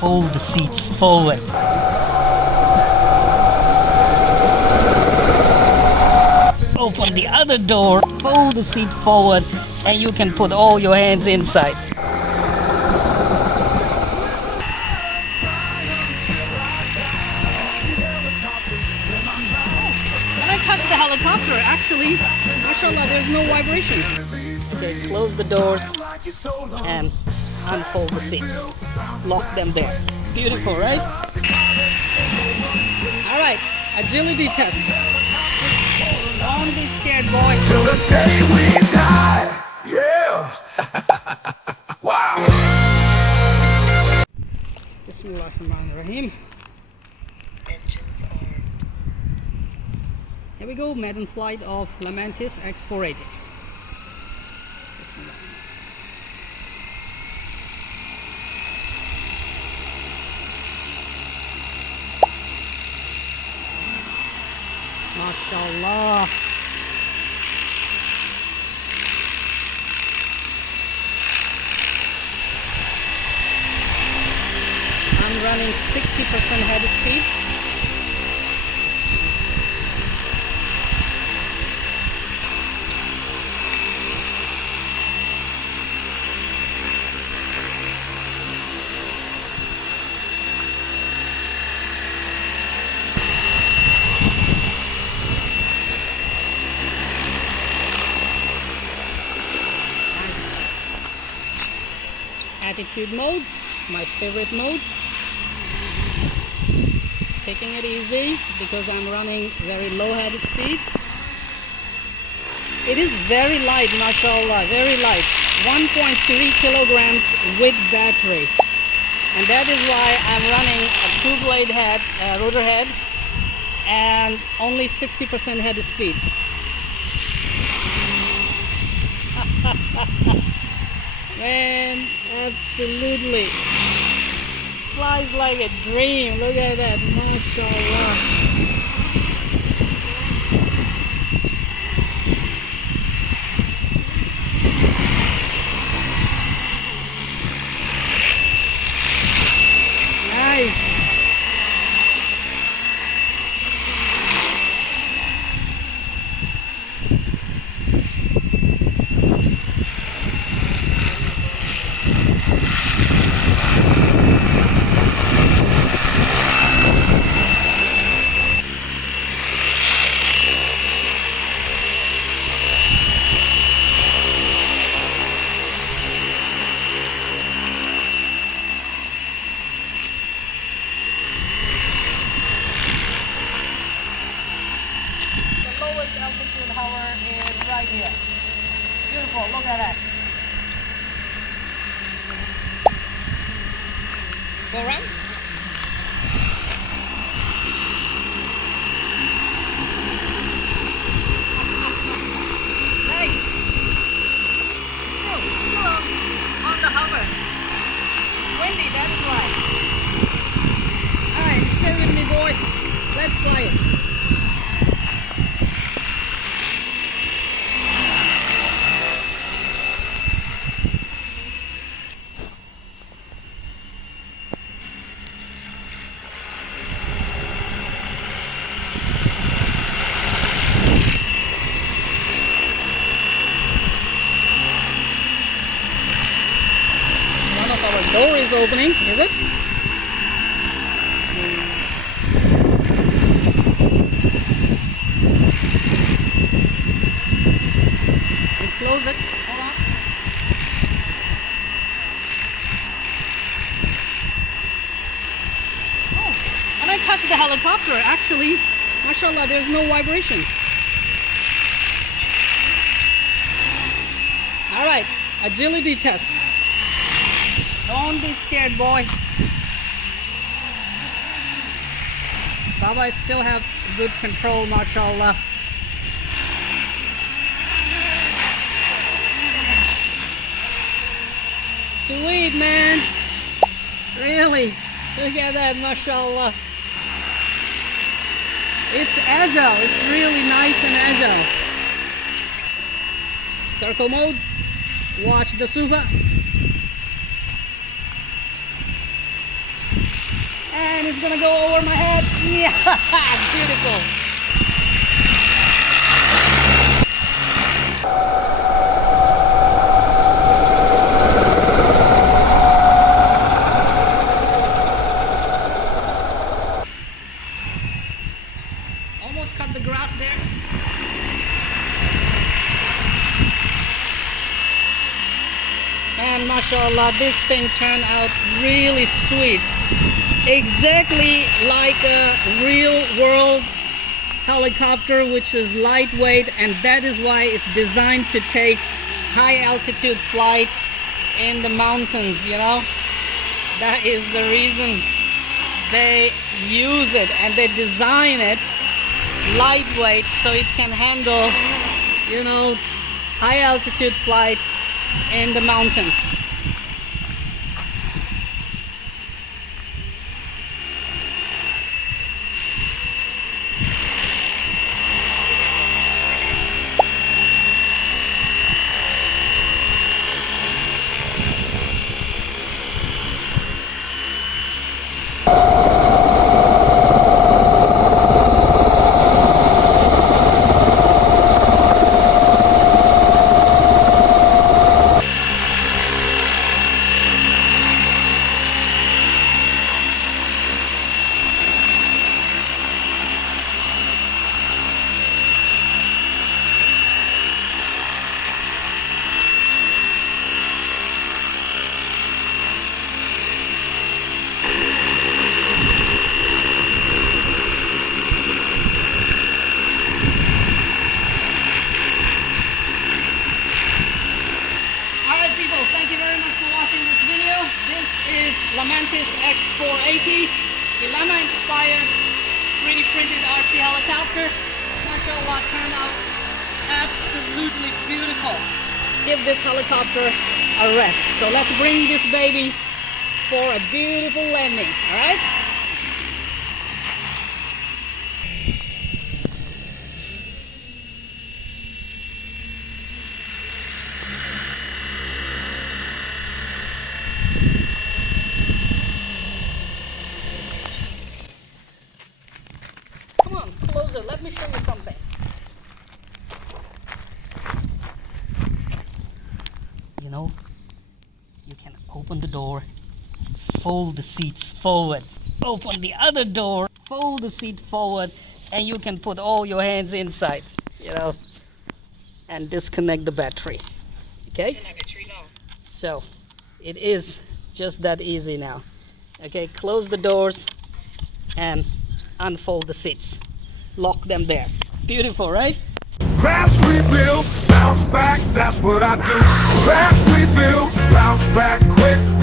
fold the seats forward. Open the other door, fold the seat forward, and you can put all your hands inside. When I touch the helicopter, actually, mashallah, there's no vibration. Okay, close the doors and unfold the seats. Lock them there. Beautiful, right? All right, agility test. Don't be scared, boy. Till the day we die. Yeah. Wow. Bismillahirrahmanirrahim. Engines armed. Here we go, maiden flight of Lamantis X490. Bismillah. MashaAllah. I'm running 60% head speed. Attitude mode, my favorite mode. Taking it easy because I'm running very low head speed. It is very light, mashallah, very light. 1.3 kilograms with battery. And that is why I'm running a 2-blade head, rotor head, and only 60% head speed. Man, absolutely. Flies like a dream. Look at that, mashallah. Nice. Altitude hover is right here. Beautiful, look at that. Go around. Nice. Still on the hover. Windy, that's why. Alright, stay with me, boy. Let's fly it. Our door is opening, is it? We close it. Hold on. Oh, when I touch the helicopter, actually, mashallah, there's no vibration. All right, agility test. Don't be scared, boy. Baba, I still have good control, mashallah. Sweet, man. Really? Look at that, mashallah. It's agile. It's really nice and agile. Circle mode. Watch the Sufa. And it's gonna go over my head. Yeah, beautiful. Almost cut the grass there. And mashallah, this thing turned out really sweet. Exactly like a real world helicopter, which is lightweight, and that is why it's designed to take high altitude flights in the mountains, you know. That is the reason they use it, and they design it lightweight so it can handle, you know, high altitude flights in the mountains. Lamantis X490, the LAMA inspired 3D printed RC helicopter. Mashallah, turned out absolutely beautiful. Give this helicopter a rest. So let's bring this baby for a beautiful landing, alright? Come on, closer, let me show you something. You know, you can open the door, fold the seats forward, open the other door, fold the seat forward, and you can put all your hands inside, you know, and disconnect the battery. Okay? So it is just that easy now. Okay, close the doors and unfold the seats. Lock them there. Beautiful, right? Crash, rebuild, bounce back, that's what I do. Crash, rebuild, bounce back quick.